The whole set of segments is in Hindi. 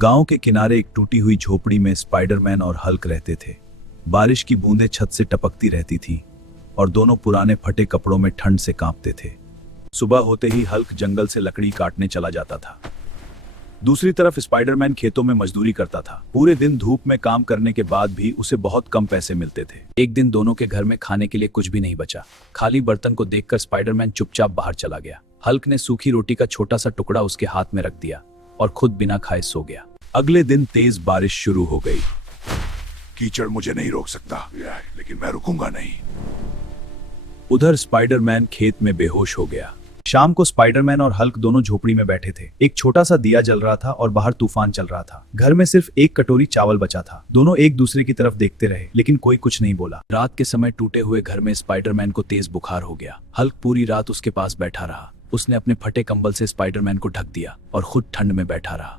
गांव के किनारे एक टूटी हुई झोपड़ी में स्पाइडरमैन और हल्क रहते थे। बारिश की बूंदें छत से टपकती रहती थी और दोनों पुराने फटे कपड़ों में ठंड से कांपते थे। सुबह होते ही हल्क जंगल से लकड़ी काटने चला जाता था। दूसरी तरफ स्पाइडरमैन खेतों में मजदूरी करता था। पूरे दिन धूप में काम करने के बाद भी उसे बहुत कम पैसे मिलते थे। एक दिन दोनों के घर में खाने के लिए कुछ भी नहीं बचा। खाली बर्तन को देखकर स्पाइडरमैन चुपचाप बाहर चला गया। हल्क ने सूखी रोटी का छोटा सा टुकड़ा उसके हाथ में रख दिया और खुद बिना खाए सो गया। अगले दिन तेज बारिश शुरू हो गई। कीचड़ मुझे नहीं रोक सकता, लेकिन मैं रुकूंगा नहीं। उधर स्पाइडरमैन खेत में बेहोश हो गया। शाम को स्पाइडरमैन और हल्क दोनों झोपड़ी में बैठे थे। एक छोटा सा दिया जल रहा था और बाहर तूफान चल रहा था। घर में सिर्फ एक कटोरी चावल बचा था। दोनों एक दूसरे की तरफ देखते रहे, लेकिन कोई कुछ नहीं बोला। रात के समय टूटे हुए घर में स्पाइडरमैन को तेज बुखार हो गया। हल्क पूरी रात उसके पास बैठा रहा। उसने अपने फटे कंबल से स्पाइडरमैन को ढक दिया और खुद ठंड में बैठा रहा।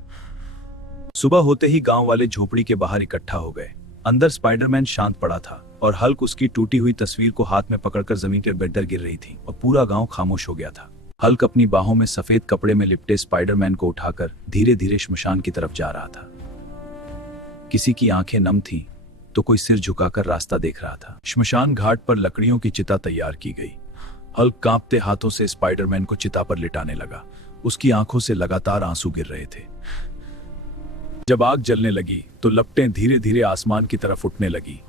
सुबह होते ही गांव वाले झोपड़ी के बाहर इकट्ठा हो गए। अंदर स्पाइडरमैन शांत पड़ा था और हल्क उसकी टूटी हुई तस्वीर को हाथ में पकड़कर जमीन पर बेडर गिर रही थी और पूरा गांव खामोश हो गया था। हल्क अपनी बाहों में सफेद कपड़े में लिपटे स्पाइडरमैन को उठाकर धीरे धीरे श्मशान की तरफ जा रहा था। किसी की आंखें नम थीं तो कोई सिर झुकाकर रास्ता देख रहा था। श्मशान घाट पर लकड़ियों की चिता तैयार की गई। हल्क कांपते हाथों से स्पाइडरमैन को चिता पर लिटाने लगा। उसकी आंखों से लगातार आंसू गिर रहे थे। जब आग जलने लगी तो लपटें धीरे धीरे आसमान की तरफ उठने लगी।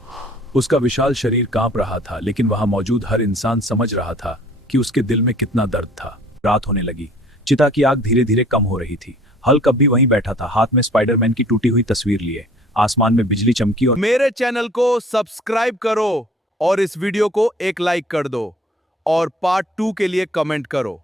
उसका विशाल शरीर कांप रहा था, लेकिन वहां मौजूद हर इंसान समझ रहा था कि उसके दिल में कितना दर्द था। रात होने लगी। चिता की आग धीरे धीरे कम हो रही थी। हल्क अब भी वहीं बैठा था, हाथ में स्पाइडरमैन की टूटी हुई तस्वीर लिए। आसमान में बिजली चमकी और मेरे चैनल को सब्सक्राइब करो और इस वीडियो को एक लाइक कर दो और पार्ट 2 के लिए कमेंट करो।